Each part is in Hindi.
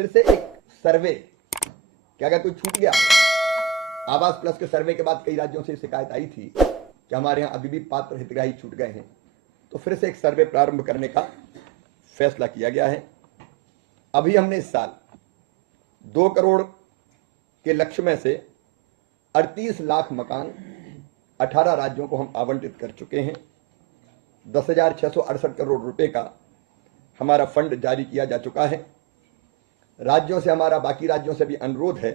फिर से एक सर्वे कि अगर कोई छूट गया, आवास प्लस के सर्वे के बाद कई राज्यों से शिकायत आई थी कि हमारे यहाँ अभी भी पात्र हितग्राही छूट गए हैं, तो फिर से एक सर्वे प्रारंभ करने का फैसला किया गया है। अभी हमने इस साल 2 करोड़ के लक्ष्य में से 38 लाख मकान 18 राज्यों को हम आवंटित कर चुके हैं। 10,668 करोड़ रुपए का हमारा फंड जारी किया जा चुका है। राज्यों से हमारा बाकी राज्यों से भी अनुरोध है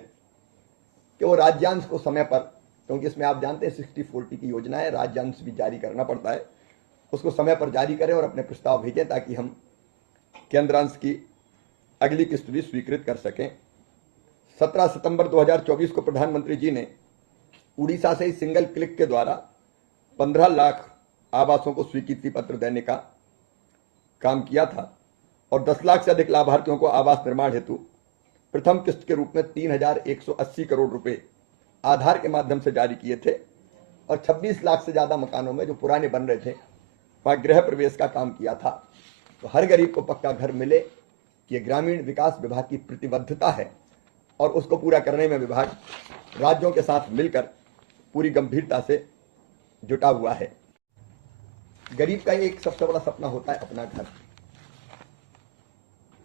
कि वो राज्यांश को समय पर, क्योंकि इसमें आप जानते हैं 60-40 की योजना है, राज्यांश भी जारी करना पड़ता है, उसको समय पर जारी करें और अपने प्रस्ताव भेजें ताकि हम केंद्रांश की अगली किस्त भी स्वीकृत कर सकें। 17 सितंबर 2024 को प्रधानमंत्री जी ने उड़ीसा से ही सिंगल क्लिक के द्वारा 15 लाख आवासों को स्वीकृति पत्र देने का काम किया था और 10 लाख से अधिक लाभार्थियों को आवास निर्माण हेतु प्रथम किस्त के रूप में 3,180 करोड़ रुपए आधार के माध्यम से जारी किए थे और 26 लाख से ज्यादा मकानों में जो पुराने बन रहे थे वहां गृह प्रवेश का काम किया था। तो हर गरीब को पक्का घर मिले, ये ग्रामीण विकास विभाग की प्रतिबद्धता है और उसको पूरा करने में विभाग राज्यों के साथ मिलकर पूरी गंभीरता से जुटा हुआ है। गरीब का एक सबसे बड़ा सपना होता है अपना घर,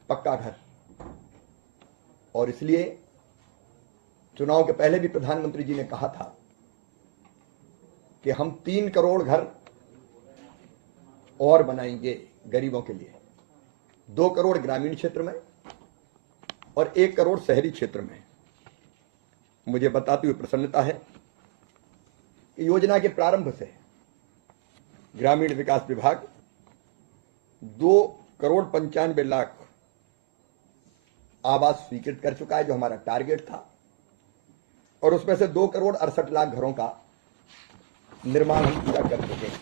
पक्का घर, और इसलिए चुनाव के पहले भी प्रधानमंत्री जी ने कहा था कि हम 3 करोड़ घर और बनाएंगे गरीबों के लिए, 2 करोड़ ग्रामीण क्षेत्र में और 1 करोड़ शहरी क्षेत्र में। मुझे बताते हुए प्रसन्नता है कि योजना के प्रारंभ से ग्रामीण विकास विभाग 2 करोड़ 95 लाख आवास स्वीकृत कर चुका है, जो हमारा टारगेट था, और उसमें से 2 करोड़ 68 लाख घरों का निर्माण हम पूरा कर चुके हैं।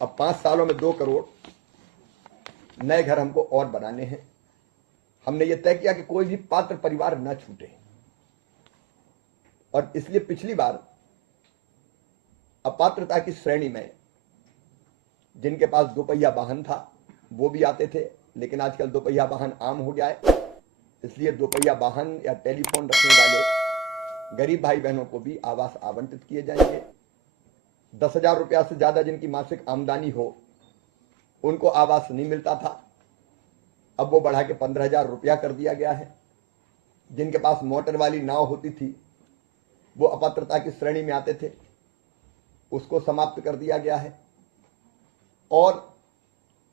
अब 5 सालों में 2 करोड़ नए घर हमको और बनाने हैं। हमने ये तय किया कि कोई भी पात्र परिवार न छूटे, और इसलिए पिछली बार अपात्रता की श्रेणी में जिनके पास 2 पहिया वाहन था वो भी आते थे, लेकिन आजकल 2 पहिया वाहन आम हो गया है, इसलिए 2 पहिया वाहन या टेलीफोन रखने वाले गरीब भाई बहनों को भी आवास आवंटित किए जाएंगे। 10,000 रुपया से ज्यादा जिनकी मासिक आमदनी हो उनको आवास नहीं मिलता था, अब वो बढ़ा के 15,000 रुपया कर दिया गया है। जिनके पास मोटर वाली नाव होती थी वो अपात्रता की श्रेणी में आते थे, उसको समाप्त कर दिया गया है, और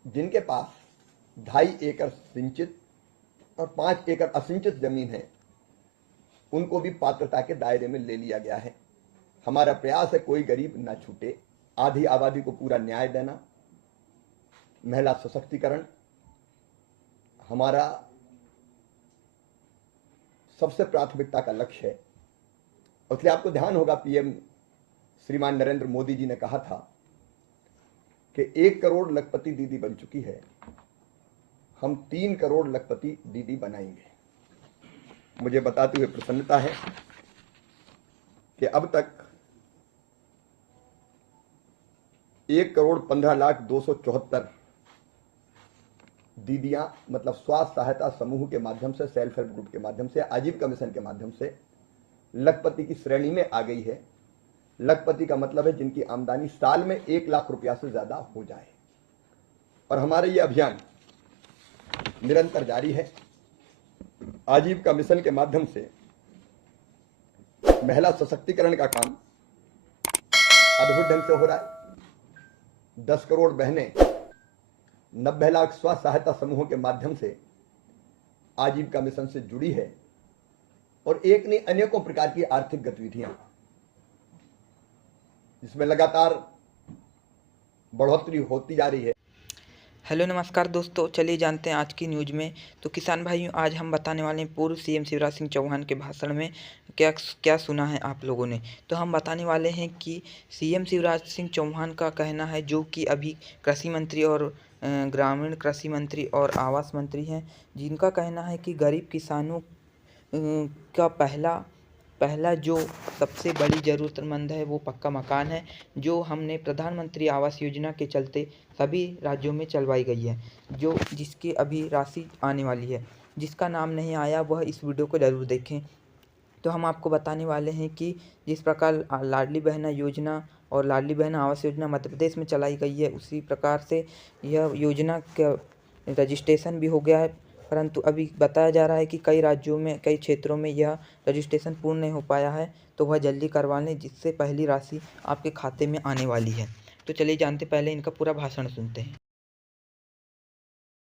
जिनके पास 2.5 एकड़ सिंचित और 5 एकड़ असिंचित जमीन है उनको भी पात्रता के दायरे में ले लिया गया है। हमारा प्रयास है कोई गरीब ना छूटे, आधी आबादी को पूरा न्याय देना, महिला सशक्तिकरण हमारा सबसे प्राथमिकता का लक्ष्य है। इसलिए आपको ध्यान होगा पीएम श्रीमान नरेंद्र मोदी जी ने कहा था कि 1 करोड़ लखपति दीदी बन चुकी है, हम 3 करोड़ लखपति दीदी बनाएंगे। मुझे बताते हुए प्रसन्नता है कि अब तक 1,15,02,74 दीदियां, मतलब स्वास्थ्य सहायता समूह के माध्यम से, सेल्फ हेल्प ग्रुप के माध्यम से, आजीविका मिशन के माध्यम से लखपति की श्रेणी में आ गई है। लखपति का मतलब है जिनकी आमदनी साल में 1 लाख रुपया से ज्यादा हो जाए, और हमारा ये अभियान निरंतर जारी है। आजीविका मिशन के माध्यम से महिला सशक्तिकरण का काम अद्भुत ढंग से हो रहा है। 10 करोड़ बहनें 90 लाख स्व सहायता समूहों के माध्यम से आजीविका मिशन से जुड़ी है, और एक नहीं अनेकों प्रकार की आर्थिक गतिविधियां इसमें लगातार बढ़ोतरी होती जा रही है। हेलो नमस्कार दोस्तों, चलिए जानते हैं आज की न्यूज़ में। तो किसान भाइयों, आज हम बताने वाले हैं पूर्व सीएम शिवराज सिंह चौहान के भाषण में क्या क्या सुना है आप लोगों ने। तो हम बताने वाले हैं कि सीएम शिवराज सिंह चौहान का कहना है, जो कि अभी कृषि मंत्री और ग्रामीण कृषि मंत्री और आवास मंत्री हैं, जिनका कहना है कि गरीब किसानों का पहला पहला जो सबसे बड़ी ज़रूरतमंद है वो पक्का मकान है, जो हमने प्रधानमंत्री आवास योजना के चलते सभी राज्यों में चलवाई गई है, जो जिसकी अभी राशि आने वाली है। जिसका नाम नहीं आया वह इस वीडियो को ज़रूर देखें। तो हम आपको बताने वाले हैं कि जिस प्रकार लाडली बहना योजना और लाडली बहना आवास योजना मध्य प्रदेश में चलाई गई है, उसी प्रकार से यह योजना का रजिस्ट्रेशन भी हो गया है, परंतु अभी बताया जा रहा है कि कई राज्यों में, कई क्षेत्रों में यह रजिस्ट्रेशन पूर्ण नहीं हो पाया है, तो वह जल्दी करवा लें, जिससे पहली राशि आपके खाते में आने वाली है। तो चलिए जानते, पहले इनका पूरा भाषण सुनते हैं।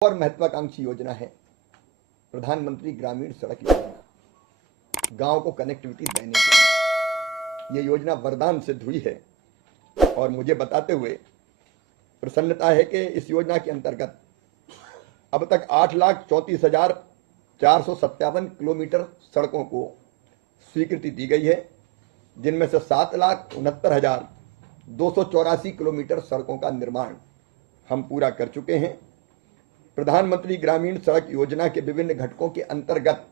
और महत्वाकांक्षी योजना है प्रधानमंत्री ग्रामीण सड़क योजना। गांव को कनेक्टिविटी देने के लिए ये योजना वरदान सिद्ध हुई है और मुझे बताते हुए प्रसन्नता है कि इस योजना के अंतर्गत अब तक 8,34,457 किलोमीटर सड़कों को स्वीकृति दी गई है, जिनमें से 7,69,284 किलोमीटर सड़कों का निर्माण हम पूरा कर चुके हैं। प्रधानमंत्री ग्रामीण सड़क योजना के विभिन्न घटकों के अंतर्गत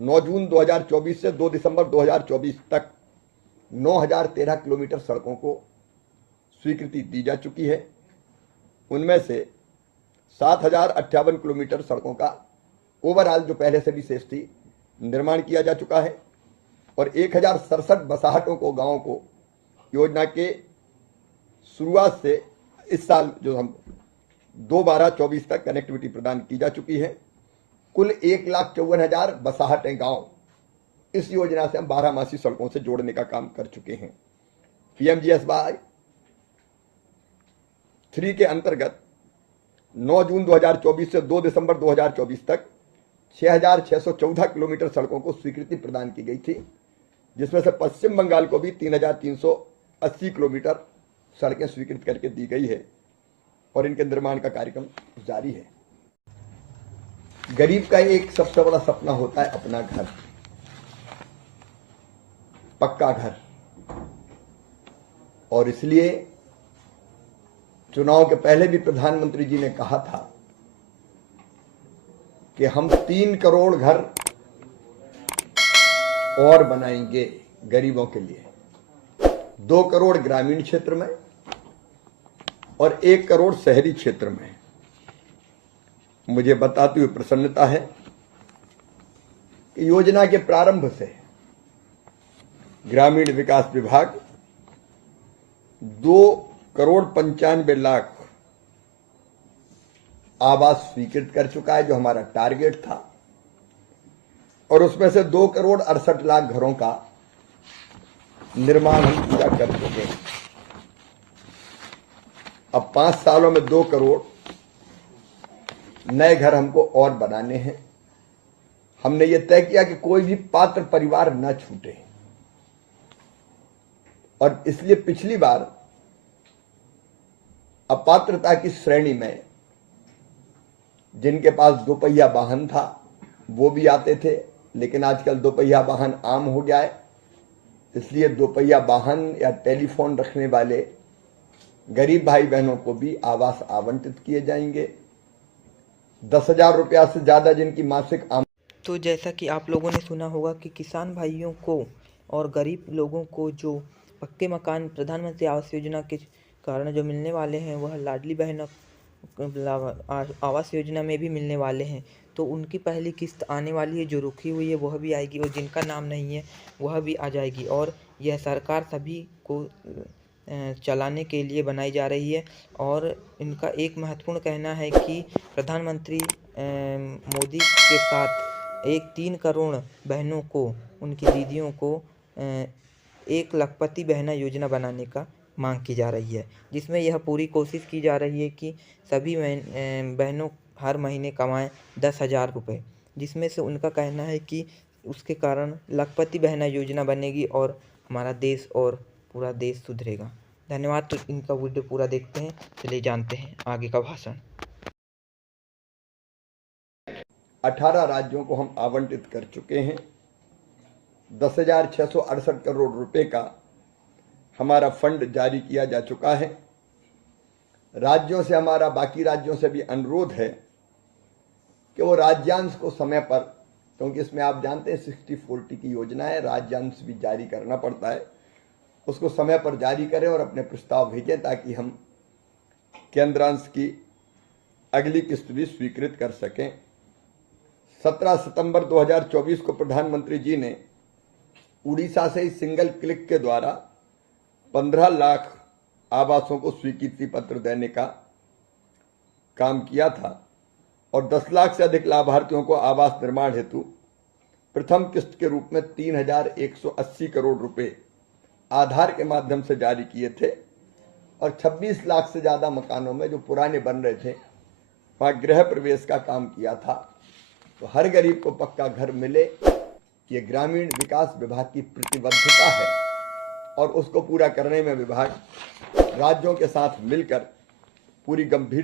9 जून 2024 से 2 दिसंबर 2024 तक 9,013 किलोमीटर सड़कों को स्वीकृति दी जा चुकी है। उनमें से 7,058 किलोमीटर सड़कों का ओवरऑल, जो पहले से भी शेष थी, निर्माण किया जा चुका है और 1,067 बसाहटों को, गांवों को योजना के शुरुआत से इस साल जो हम 2/12/24 तक कनेक्टिविटी प्रदान की जा चुकी है। कुल 1,54,000 बसाहटें गांव इस योजना से हम 12 सड़कों से जोड़ने का काम कर चुके हैं। PMGSY 3 के अंतर्गत 9 जून 2024 से 2 दिसंबर 2024 तक 6,614 किलोमीटर सड़कों को स्वीकृति प्रदान की गई थी, जिसमें से पश्चिम बंगाल को भी 3,380 किलोमीटर सड़कें स्वीकृत करके दी गई है और इनके निर्माण का कार्यक्रम जारी है। गरीब का एक सबसे बड़ा सपना होता है अपना घर, पक्का घर, और इसलिए चुनाव के पहले भी प्रधानमंत्री जी ने कहा था कि हम 3 करोड़ घर और बनाएंगे गरीबों के लिए, 2 करोड़ ग्रामीण क्षेत्र में और 1 करोड़ शहरी क्षेत्र में। मुझे बताते हुए प्रसन्नता है कि योजना के प्रारंभ से ग्रामीण विकास विभाग 2,95,00,000 आवास स्वीकृत कर चुका है, जो हमारा टारगेट था, और उसमें से 2,68,00,000 घरों का निर्माण हम पूरा कर चुके हैं। अब 5 सालों में 2 करोड़ नए घर हमको और बनाने हैं। हमने ये तय किया कि कोई भी पात्र परिवार न छूटे, और इसलिए पिछली बार अपात्रता की श्रेणी में जिनके पास 2 पहिया वाहन था वो भी आते थे, लेकिन आजकल 2 पहिया वाहन आम हो गया है, इसलिए 2 पहिया वाहन या टेलीफोन रखने वाले गरीब भाई बहनों को भी आवास आवंटित किए जाएंगे। 10,000 रुपया से ज्यादा जिनकी मासिक तो जैसा कि आप लोगों ने सुना होगा कि किसान भाइयों को और गरीब लोगों को जो पक्के मकान प्रधानमंत्री आवास योजना के कारण जो मिलने वाले हैं, वह लाडली बहन आवास योजना में भी मिलने वाले हैं। तो उनकी पहली किस्त आने वाली है, जो रुकी हुई है वह भी आएगी, और जिनका नाम नहीं है वह भी आ जाएगी। और यह सरकार सभी को चलाने के लिए बनाई जा रही है। और इनका एक महत्वपूर्ण कहना है कि प्रधानमंत्री मोदी के साथ 3 करोड़ बहनों को, उनकी दीदियों को 1 लखपति बहना योजना बनाने का मांग की जा रही है, जिसमें यह पूरी कोशिश की जा रही है कि सभी बहनों हर महीने कमाएं 10,000 रुपये, जिसमें से उनका कहना है कि उसके कारण लखपति बहना योजना बनेगी और हमारा देश और पूरा देश सुधरेगा। धन्यवाद। तो इनका वीडियो पूरा देखते हैं, चलिए जानते हैं आगे का भाषण। 18 राज्यों को हम आवंटित कर चुके हैं। 10,668 करोड़ रुपए का हमारा फंड जारी किया जा चुका है। राज्यों से हमारा बाकी राज्यों से भी अनुरोध है कि वो राज्यांश को समय पर क्योंकि इसमें आप जानते हैं 60-40 की योजना है, राज्यांश भी जारी करना पड़ता है। उसको समय पर जारी करें और अपने प्रस्ताव भेजें ताकि हम केंद्रांश की अगली किस्त भी स्वीकृत कर सकें। 17 सितंबर 2024 को प्रधानमंत्री जी ने उड़ीसा से सिंगल क्लिक के द्वारा 15 लाख आवासों को स्वीकृति पत्र देने का काम किया था और 10 लाख से अधिक लाभार्थियों को आवास निर्माण हेतु प्रथम किस्त के रूप में 3,180 करोड़ रुपए आधार के माध्यम से जारी किए थे और 26 लाख से ज्यादा मकानों में जो पुराने बन रहे थे वहां गृह प्रवेश का काम किया था। तो हर गरीब को पक्का घर मिले, ये ग्रामीण विकास विभाग की प्रतिबद्धता है और उसको पूरा करने में विभाग राज्यों के साथ मिलकर पूरी गंभीर